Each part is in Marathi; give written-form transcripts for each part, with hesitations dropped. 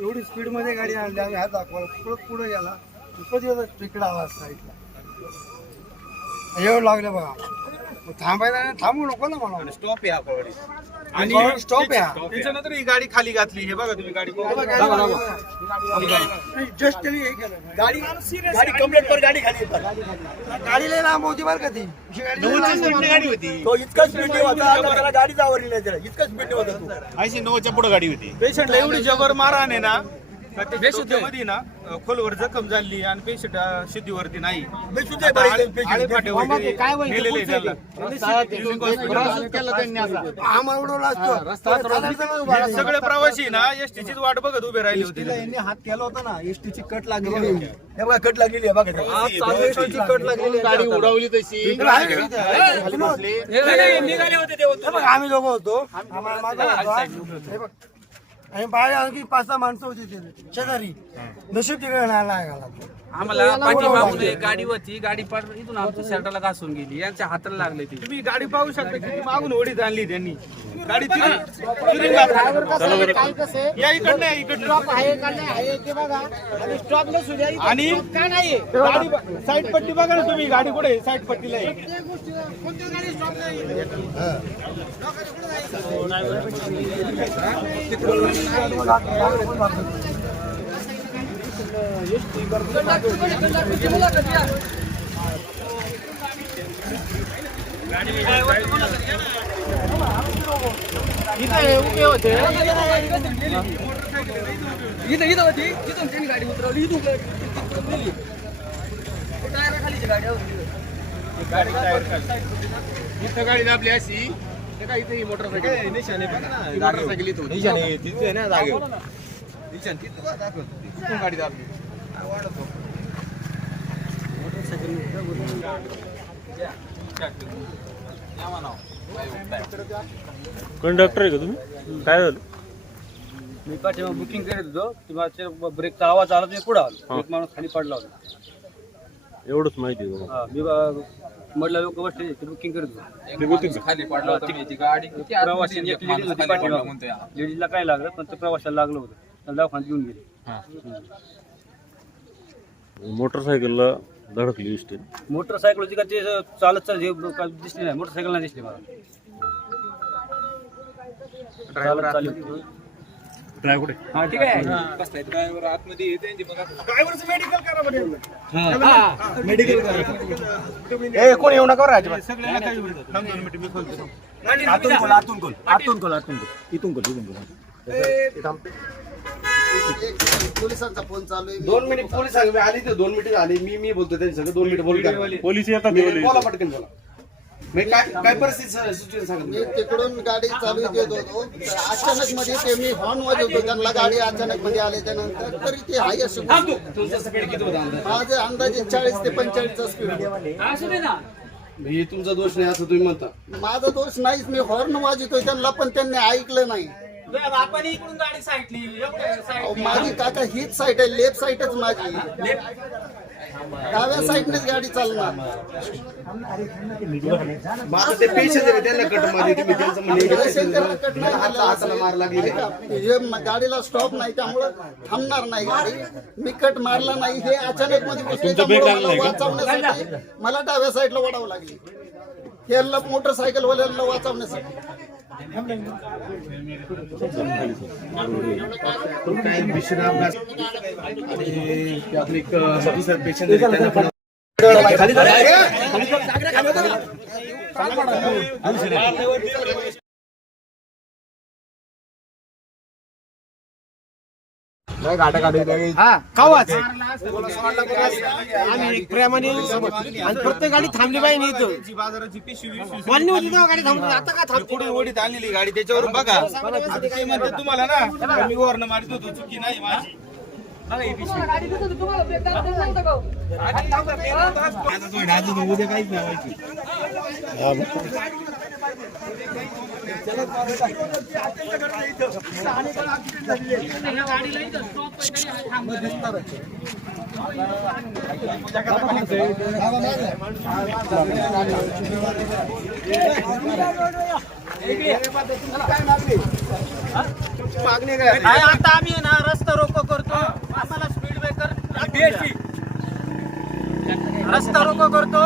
एवढी स्पीड मध्ये गाडी आणली आम्ही हात दाखवला पुढे गेला कधी तिकडे आवाज साईडला येऊ लागले बघा थांबायला थांबू नको ना मला स्टॉप आहे आणि स्टॉप आहे त्याच्यानंतर ही गाडी खाली घातली हे बघा तुम्ही गाडी जस्ट त्यांनी हे केलं गाडी कंप्लीट कर गाडी खाली गाडी लय लांब होती बरं का ती गाडी होती तो इतका स्पीड होता त्याला गाडीच आवरली नाही त्याला इतका स्पीड होता तू 80-90च्या पुढे गाडी होती पेशंटला एवढी जबर मारहाण आहे ना बेशुद्धीमध्ये ना खोलवर जखम झाली आणि पेशंट शुद्धीवरती नाही सगळे प्रवासी ना एसटीचीच वाट बघत उभे राहिले होते यांनी हात केला होता ना एसटीची कट लागली कट लागलेली आहे बघा कट लागलेली गाडी उडवली तशी निघाले होते आम्ही दोघं होतो आणि बाहेर आणखी 5-6 माणसं होती तिथे शेजारी नशीब तिकडे नाही आम्हाला पाठीमागून गाडी होती गाडी इथून आमच्या शर्टाला घासून गेली यांच्या हाताला लागले ती तुम्ही गाडी पाहू शकता की मागून ओढीत आणली त्यांनी गाडी या इकडनं आणि साईड पट्टी बघा ना तुम्ही गाडी कुठे साईड पट्टीला गाडी उतरवली गाडी दाबली अशी इथे मोटरसायकल निशाणे बघा ना मोटरसायकल इथून निशाणे तिथे ना जागेवर निशाण तिथं दाखवतो गाडी दाबली कंडक्टर आहे का तुम्ही काय झालं मी पाठीमा बुकिंग करत होतो ब्रेकचा आवाज आला तुम्ही पुढे आलो एक माणूस खाली पडला होता एवढंच माहिती आहे मी म्हटलं लोक बसले बुकिंग करत होतो खाली पडला प्रवासी लेडीजला काय लागलं पण ते प्रवाशाला लागलं होतं त्याला दवाखान्यात घेऊन गेले मोटरसायकलला धडकली इष्ट मोटरसायकल होती का ते चालत दिसली नाही मोटरसायकल नाही दिसली मला ड्रायव्हर हा ठीक आहे ड्रायव्हर आतमध्ये येते ड्रायव्हरचं मेडिकल करा बरं मेडिकल ए कोण येऊ नका राज सगळ्यांना काही थांब 2 मिनिट मी खोलतो आतून खोल इथून खोल पोलिसांचा फोन चालू आहे 2 मिनिट पोलीस आली ते 2 मिनिट आली मी बोलतो त्यांनी सगळं 2 मिनिट बोल पोलीस येतात बोला पटकन बोला काय परिस्थिती सिच्युएशन सांगा मी तिकडून गाडी चालू येत होतो अचानक मध्ये ते मी हॉर्न वाजवतो त्यांना गाडी अचानक मध्ये आले त्यानंतर तरी ते हाय असं तुमचा स्पीड किती होता माझं अंदाजे 40 ते 45 चा स्पीड हे तुमचा दोष नाही असं तुम्ही म्हणता माझा दोष नाहीच मी हॉर्न वाजवतोय त्यांना पण त्यांनी ऐकलं नाही आपण इकडून गाडी साईडली माझी काका हीच साईड आहे लेफ्ट साईडच माझी डाव्या साईडनेच गाडी चालणार माझं ते पेशंट आहे त्यांना कट मारली तुम्ही त्यांचं हाताला मार लागली गाडीला स्टॉप नाही त्यामुळे थांबणार नाही गाडी मी कट मारला नाही हे अचानक मध्ये वाचवण्यासाठी मला डाव्या साईडला वडावं लागली याला मोटरसायकल वाल्यांना वाचवण्यासाठी काय भीषण अपघात आणि एक दुसरा पेशंट आम्ही प्रेमाने आणि प्रत्येक गाडी थांबली पाहिजे इथं बाजाराची पिशवी मान्य होती तेव्हा गाडी थांबली आता का थांबली पुढे ओढीत आणलेली गाडी त्याच्यावरून बघा काही म्हणते तुम्हाला ना मी वरनं मारित होतो चुकी नाही माझी उद्या काहीच नाही मागणी काय आता आम्ही ना रस्ता रोको करतो आम्हाला स्पीड ब्रेकर रस्ता रोको करतो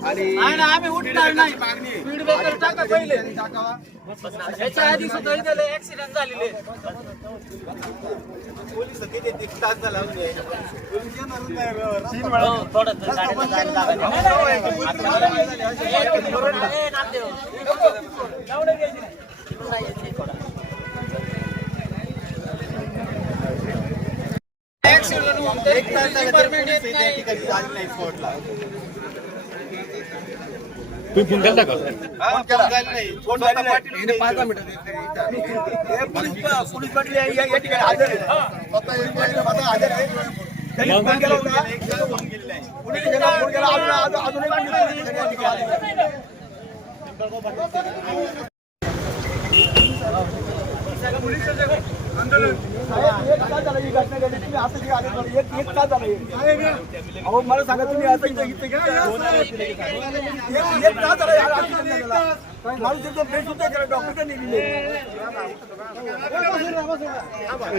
आणि आम्ही उठणार नाही स्पीड ब्रेकर टाका पहिले याच्या आधी सुद्धा इथे ऍक्सिडेंट झालेले पोलीस किती तास झाला तुम्ही फोन केलता का पोलीस पाटील या ठिकाणी हजर आहे मला सांगा तुम्ही आता माणूस एकदम बेस्ट होते डॉक्टरने दिले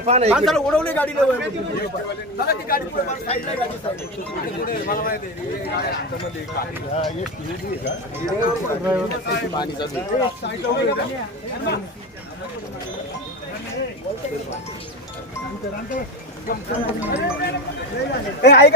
माणसाला उडवले गाडीला मला ती गाडी साईडला गाडी मला माहिती आहे